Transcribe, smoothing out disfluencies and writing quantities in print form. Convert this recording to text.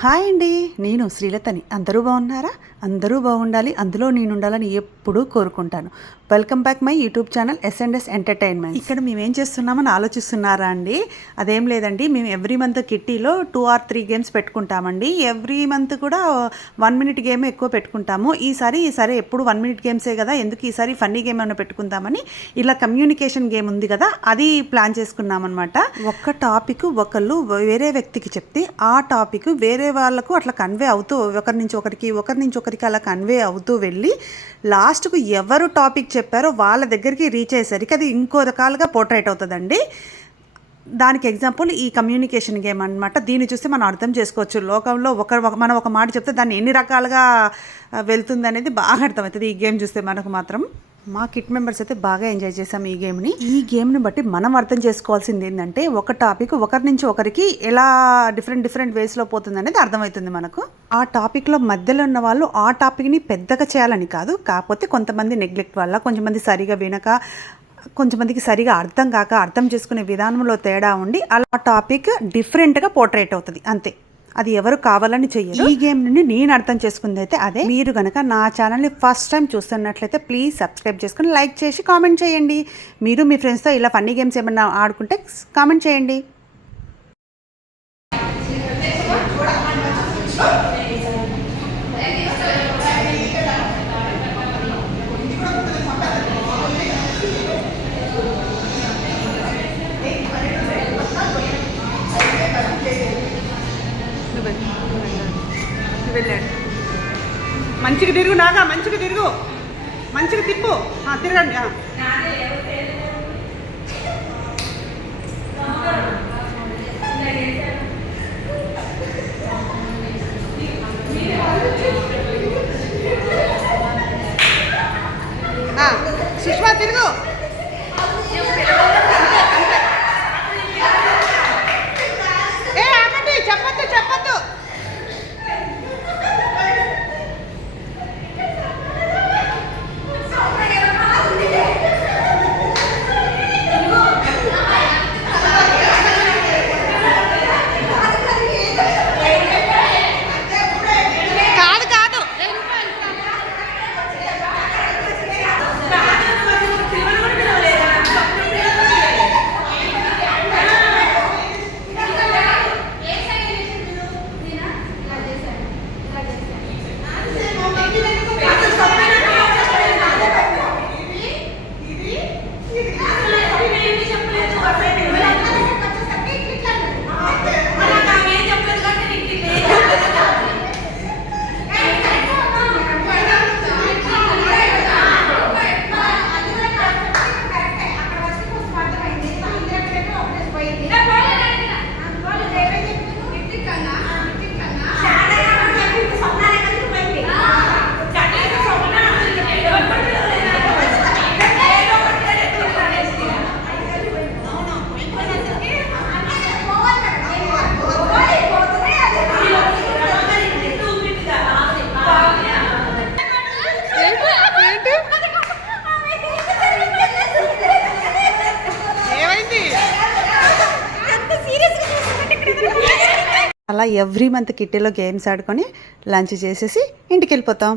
Hi అండి, నేను శ్రీలతని. అందరూ బాగున్నారా? అందరూ బాగుండాలి, అందులో నేను ఉండాలని ఎప్పుడూ కోరుకుంటాను. Welcome back my YouTube channel S and S entertainment. ఇక్కడ మేము ఏం చేస్తున్నామని ఆలోచిస్తున్నారా అండి? అదేం లేదండి, మేము ఎవ్రీ మంత్ కిట్టీలో 2 or 3 గేమ్స్ పెట్టుకుంటామండి. ఎవ్రీ మంత్ కూడా 1 minute గేమ్ ఎక్కువ పెట్టుకుంటాము. ఈసారి ఎప్పుడు 1 minute గేమ్సే కదా, ఎందుకు ఈసారి ఫన్నీ గేమ్ ఏమైనా పెట్టుకుందామని ఇలా కమ్యూనికేషన్ గేమ్ ఉంది కదా, అది ప్లాన్ చేసుకున్నామన్నమాట. ఒక్క టాపిక్ ఒకళ్ళు వేరే వ్యక్తికి చెప్తే ఆ టాపిక్ వేరే వాళ్ళకు అట్లా కన్వే అవుతూ ఒకరి నుంచి ఒకరికి అలా కన్వే అవుతూ వెళ్ళి లాస్ట్కు ఎవరు టాపిక్ చెప్పారో వాళ్ళ దగ్గరికి రీచ్ అయ్యేసరికి అది ఇంకో రకాలుగా పోర్ట్రేట్ అవుతుందండి. దానికి ఎగ్జాంపుల్ ఈ కమ్యూనికేషన్ గేమ్ అనమాట. దీన్ని చూస్తే మనం అర్థం చేసుకోవచ్చు, లోకంలో మనం ఒక మాట చెప్తే దాన్ని ఎన్ని రకాలుగా వెళ్తుంది అనేది బాగా అర్థమవుతుంది ఈ గేమ్ చూస్తే మనకు మాత్రం. మా కిట్ మెంబర్స్ అయితే బాగా ఎంజాయ్ చేసాం ఈ గేమ్ని. ఈ గేమ్ని బట్టి మనం అర్థం చేసుకోవాల్సింది ఏంటంటే, ఒక టాపిక్ ఒకరి నుంచి ఒకరికి ఎలా డిఫరెంట్ వేస్లో పోతుంది అనేది అర్థమవుతుంది మనకు. ఆ టాపిక్లో మధ్యలో ఉన్న వాళ్ళు ఆ టాపిక్ని పెద్దగా చేయాలని కాదు, కాకపోతే కొంతమంది నెగ్లెక్ట్ వల్ల, కొంతమంది సరిగా వినక, కొంతమందికి సరిగా అర్థం కాక, అర్థం చేసుకునే విధానంలో తేడా ఉండి అలా టాపిక్ డిఫరెంట్గా పోర్ట్రేట్ అవుతుంది అంతే. అది ఎవరు కావాలని చెయ్యరు. ఈ గేమ్ నుండి నేను అర్థం చేసుకుంది అయితే అదే. మీరు కనుక నా ఛానల్ని ఫస్ట్ టైం చూస్తున్నట్లయితే ప్లీజ్ సబ్స్క్రైబ్ చేసుకుని లైక్ చేసి కామెంట్ చేయండి. మీరు మీ ఫ్రెండ్స్తో ఇలా ఫన్నీ గేమ్స్ ఏమన్నా ఆడుకుంటే కామెంట్ చేయండి. వెళ్ళాడు. మంచిగా తిరుగు నాగా, మంచిగా తిరుగు, మంచిగా తిప్పు, తిరగండి. సుష్మా తిరుగు. ఆగండి, చెప్పొద్దు. అలా ఎవ్రీ మంత్ కిట్టీలో గేమ్స్ ఆడుకొని లంచ్ చేసేసి ఇంటికి వెళ్ళిపోతాం.